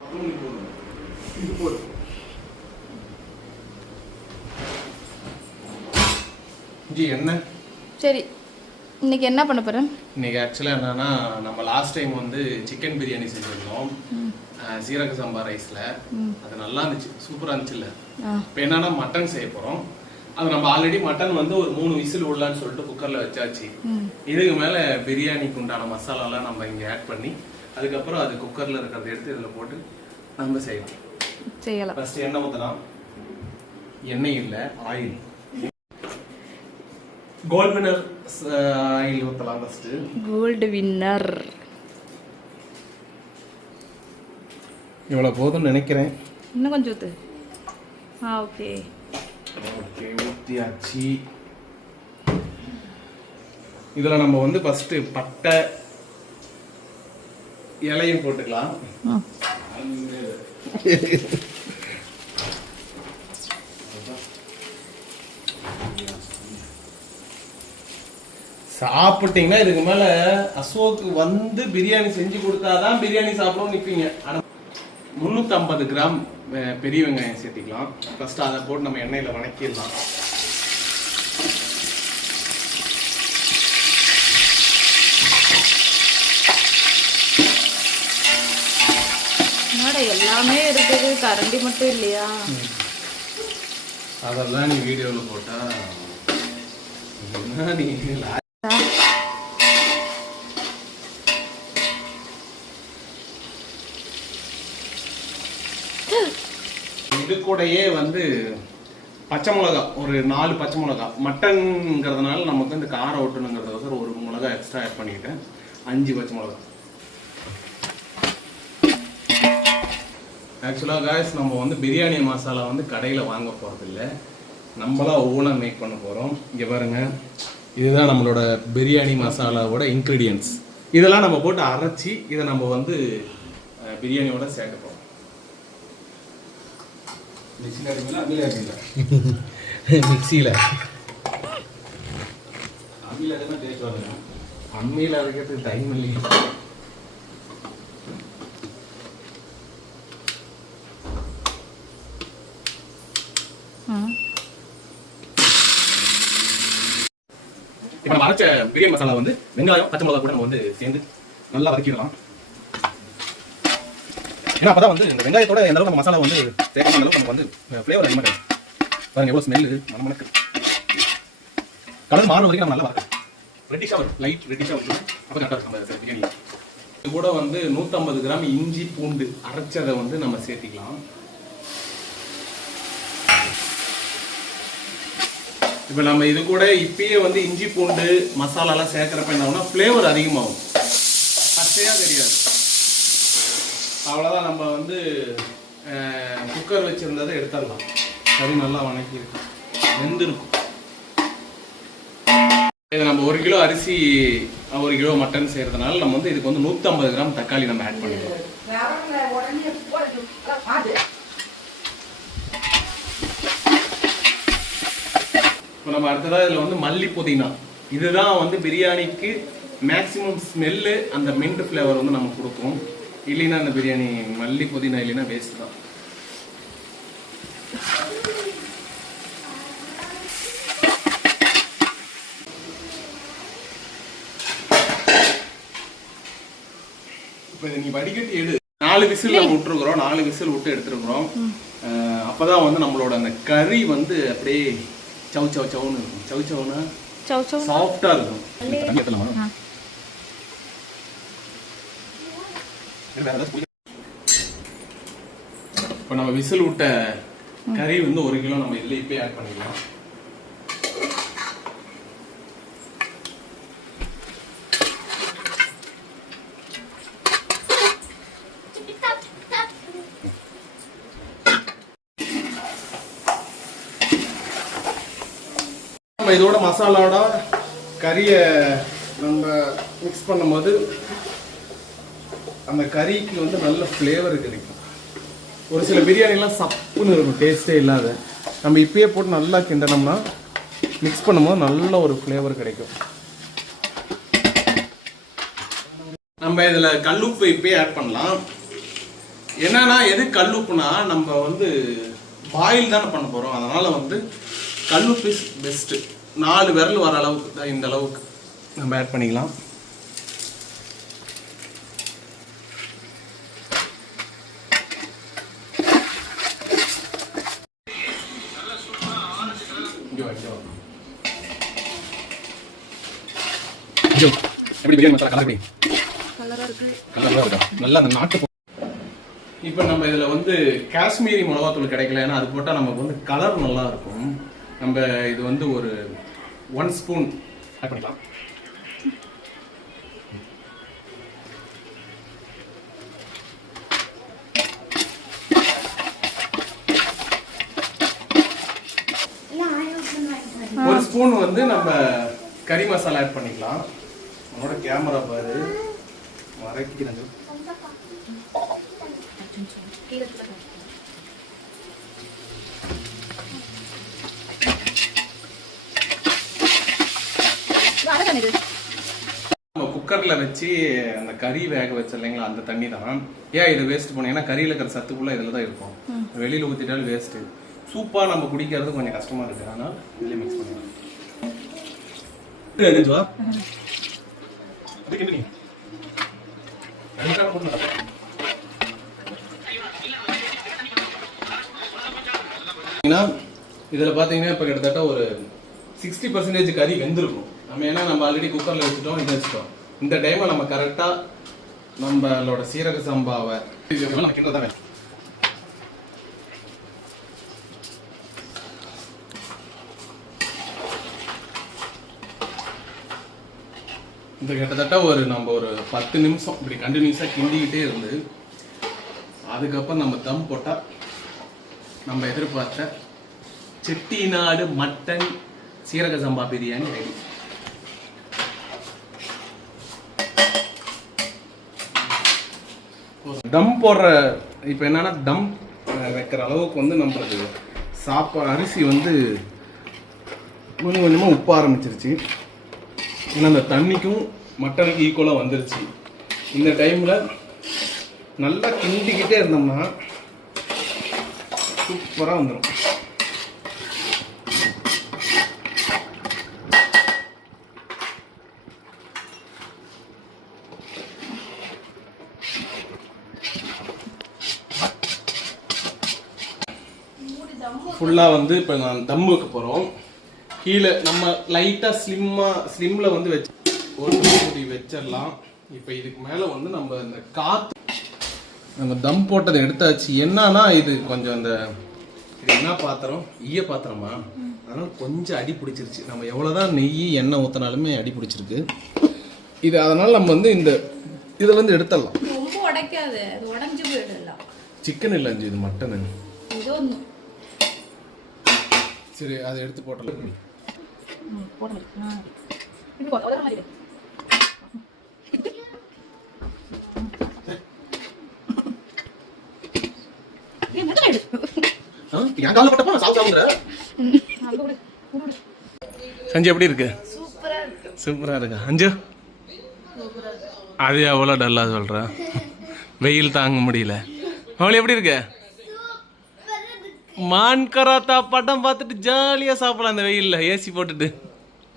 G என்ன சரி இன்னைக்கு என்ன பண்ண போறேன்? இன்னைக்கு ஆக்சுவலாக என்னன்னா, நம்ம லாஸ்ட் டைம் வந்து சிக்கன் பிரியாணி செஞ்சிருந்தோம் சீரக சம்பா ரைஸ்ல. அது நல்லா இருந்துச்சு, சூப்பரா இருந்துச்சுல்ல. இப்போ என்னன்னா மட்டன் செய்ய போறோம். அது நம்ம ஆல்ரெடி மட்டன் வந்து ஒரு 3 விசில் உள்ளான்னு சொல்லிட்டு குக்கர்ல வச்சாச்சு. இதுக்கு மேல பிரியாணிக்கு உண்டான மசாலாலாம் நம்ம இங்க ஆட் பண்ணி அதுக்கப்புறம் அது குக்கர்ல இருக்கிறத எடுத்து இதுல போட்டு நம்ம செய்யலாம். ஃபர்ஸ்ட் எண்ணெய் ஊற்றலாம். எண்ணெய் இல்லை, ஆயில். கோல்ட் வின்னர் ஆயில் ஊற்றலாம். ஃபர்ஸ்ட் கோல்டு வின்னர் இவ்வளோ போதும்னு நினைக்கிறேன். இன்னும் கொஞ்சம் ஊற்று. ஓகே ஓகே, ஊற்றியாச்சு. இதில் நம்ம வந்து ஃபர்ஸ்ட் பட்டை இலையும் போட்டுக்கலாம். சாப்பிட்டீங்கன்னா இதுக்கு மேல அசோக்கு வந்து பிரியாணி செஞ்சு கொடுத்தாதான் பிரியாணி சாப்பிடவும் நிற்பீங்க. 350 கிராம் பெரிய வெங்காயம் சேர்த்திக்கலாம். ஃபர்ஸ்ட் அதை போட்டு நம்ம எண்ணெயில வணக்கிடலாம். எல்லாமே இருக்குது, கரண்டி மட்டும் இல்லையா? அதெல்லாம் நீ வீடியோல போட்டா நீ இது கூடயே வந்து பச்சை மிளகா, ஒரு 4 பச்சை மிளகா. மட்டன்ங்கிறதுனால நமக்கு வந்து காரம் ஓட்டணுங்கிறதுக்கோசரம் ஒரு மிளகா எக்ஸ்ட்ரா ஆட் பண்ணிக்கிட்டேன். 5 பச்சை மிளகா. ஆக்சுவலாக காய்ஸ், நம்ம வந்து பிரியாணி மசாலா வந்து கடையில் வாங்க போகிறதில்ல, நம்மளா ஓனாக மேக் பண்ண போகிறோம். இங்கே பாருங்க, இதுதான் நம்மளோட பிரியாணி மசாலாவோட இன்க்ரீடியன்ஸ். இதெல்லாம் நம்ம போட்டு அரைச்சி இதை நம்ம வந்து பிரியாணியோட சேர்க்க போகிறோம். மிக்சியில் அம்மியில் அரைக்கிறதுக்கு டைம் இல்லையா? இப்போ நம்ம அரைச்ச பிரியாணி மசாலா வந்து வெங்காயம் பச்சை மிளகா கூட நம்ம வந்து சேர்ந்து நல்லா வதக்கிடலாம். ஏன்னா அப்பதான் வந்து இந்த வெங்காயத்தோட எந்த அளவுக்கு நம்ம மசாலா வந்து சேர்க்கிற அளவுக்கு நமக்கு வந்து ஃப்ளேவர் அதிகமாக கிடைக்கும். பாருங்க எவ்வளோ ஸ்மெல்லு மணமணக்கு. கலர் மாறுற வரைக்கும் நம்ம நல்லா வதக்கணும். ரெட்டிஷாக வரும், லைட் ரெட்டிஷாக வரும். அப்போ கரெக்டாக இருக்கும் நம்ம பிரியாணி. இது கூட வந்து 150 கிராம் இஞ்சி பூண்டு அரைச்சதை வந்து நம்ம சேர்த்திக்கலாம். இப்போ நம்ம இது கூட இப்பயே வந்து இஞ்சி பூண்டு மசாலாலாம் சேர்க்குறப்ப என்ன ஃப்ளேவர் அதிகமாகும், பச்சையாக தெரியாது. அவ்வளோதான், நம்ம வந்து குக்கர் வச்சுருந்ததை எடுத்துடலாம். கறி நல்லா வணக்கி இருக்கு, வெந்திருக்கும். இதை நம்ம 1 கிலோ அரிசி 1 கிலோ மட்டன் செய்கிறதுனால நம்ம வந்து இதுக்கு வந்து 150 கிராம் தக்காளி நம்ம ஆட் பண்ணிக்கலாம். இப்போ நம்ம அடுத்ததாக இதில் வந்து மல்லி புதினா, இதுதான் வந்து பிரியாணிக்கு மேக்ஸிமம் ஸ்மெல்லு, அந்த மின்ட் ஃப்ளேவர் வந்து நமக்கு கொடுக்கும். இல்லைன்னா அந்த பிரியாணி மல்லி புதினா இல்லைன்னா வேஸ்ட் தான். இப்போ இதை நீ வடிகட்டி எடு. 4 விசில் நம்ம விட்டுருக்குறோம். 4 விசில் விட்டு எடுத்துருக்குறோம். அப்போதான் வந்து நம்மளோட அந்த கறி வந்து அப்படியே சவு சவு சவுன்னு இருக்கும். சவு சவுனா சாஃப்டா இருக்கும். இப்போ நம்ம விசில் விட்ட கறி வந்து 1 கிலோ நம்ம இதில் இப்போ ஆட் பண்ணிக்கலாம். நம்ம இதோட மசாலாவோட கறியை நம்ம மிக்ஸ் பண்ணும்போது அந்த கறிக்கு வந்து நல்ல ஃப்ளேவர் கிடைக்கும். ஒரு சில பிரியாணிலாம் சப்புன்னு இருக்கும், டேஸ்ட்டே இல்லாத. நம்ம இப்பயே போட்டு நல்லா கிண்டனோம்னா மிக்ஸ் பண்ணும்போது நல்ல ஒரு ஃப்ளேவர் கிடைக்கும். நம்ம இதில் கல்லுப்பு இப்பயே ஆட் பண்ணலாம். என்னன்னா எது கல்லுப்புனா நம்ம வந்து பாயில் தானே பண்ண போறோம், அதனால வந்து கல்லுப்பு இஸ் பெஸ்ட். 4 விரல் வர அளவுக்கு தான், இந்த அளவுக்கு நம்ம ஆட் பண்ணிக்கலாம். எப்படி பிரியாணி மசாலா கலர் கலராக இருக்கு. கலராக இருக்கா? நல்லா அந்த நாட்டு. இப்போ நம்ம இதில் வந்து காஷ்மீரி மிளகாத்தூள் கிடைக்கல, ஏன்னா அது போட்டால் நமக்கு வந்து கலர் நல்லா இருக்கும். நம்ம இது வந்து ஒரு 1 ஸ்பூன் ஆட் பண்ணிக்கலாம். ஒரு ஸ்பூன் வந்து நம்ம கறி மசாலா ஆட் பண்ணிக்கலாம். உன்னோட கேமரா பாரு மறைக்கிறது. நம்ம குக்கர்ல வச்சு அந்த கறி வேக வச்ச இல்லைங்களா, அந்த தண்ணி தான். ஏன் இதை வேஸ்ட் பண்ணோம், ஏன்னா கறியில இருக்கிற சத்துக்குள்ள இதுல தான் இருக்கும். வெளியில ஊத்திட்டாலும் வேஸ்ட். சூப்பா நம்ம குடிக்கிறது கொஞ்சம் கஷ்டமா இருக்கு, ஆனால் இதுல மிக்ஸ் பண்ணிக்கலாம். இதுல பாத்தீங்கன்னா இப்ப கிட்டத்தட்ட ஒரு 60% கறி வெந்திருக்கும். நம்ம ஏன்னா நம்ம ஆல்ரெடி குக்கர்ல வச்சுட்டோம், இது வச்சுட்டோம். இந்த டைம்ல நம்ம கரெக்டா நம்மளோட சீரக சம்பாவை இந்த கிட்டத்தட்ட நம்ம ஒரு 10 நிமிஷம் இப்படி கண்டினியூஸா கிண்டிக்கிட்டே இருந்து அதுக்கப்புறம் நம்ம தம் போட்டா நம்ம எதிர்பார்த்த செட்டிநாடு மட்டன் சீரக சம்பா பிரியாணி ரெடி. தம் போடுற இப்போ என்னன்னா தம் வைக்கிற அளவுக்கு வந்து நம்மளுக்கு அரிசி வந்து கொஞ்சம் கொஞ்சமாக உப்பு ஆரம்பிச்சிருச்சு. ஏன்னா அந்த தண்ணிக்கும் மட்டனுக்கு ஈக்குவலாக வந்துருச்சு. இந்த டைமில் நல்லா கிண்டிக்கிட்டே இருந்தோம்னா சூப்பராக வந்துடும். ஃபுல்லாக வந்து இப்போ நான் தம் வைக்க போகிறோம். கீழே நம்ம லைட்டாக ஸ்லிம்மில் வந்து வச்சு ஒரு மூடி வச்சிடலாம். இப்போ இதுக்கு மேலே வந்து நம்ம இந்த காற்று நம்ம தம் போட்டதை எடுத்தாச்சு. என்னன்னா இது கொஞ்சம் இந்த இது என்ன பாத்திரம், ஈய பாத்திரமா, அதனால் கொஞ்சம் அடி பிடிச்சிருச்சு. நம்ம எவ்வளோதான் நெய் எண்ணெய் ஊற்றினாலுமே அடி பிடிச்சிருக்கு இது. அதனால் நம்ம வந்து இந்த இதில் வந்து எடுத்துடலாம். ரொம்ப உடைக்காது, அது உடைஞ்சு போயிடலாம். சிக்கன் இல்லை அஞ்சு, இது மட்டன். ஏதோ சரி அதை எடுத்து போட்டலாம். சஞ்சு எப்படி இருக்கு? சூப்பரா இருக்கு. அஞ்சு அது எவ்வளோ டல்லா சொல்ற, வெயில் தாங்க முடியல. அவளை எப்படி இருக்கு? மான் கராத்தா படம் பார்த்துட்டு ஜாலியா சாப்பிடலாம் அந்த வெயில்ல, ஏசி போட்டுட்டு.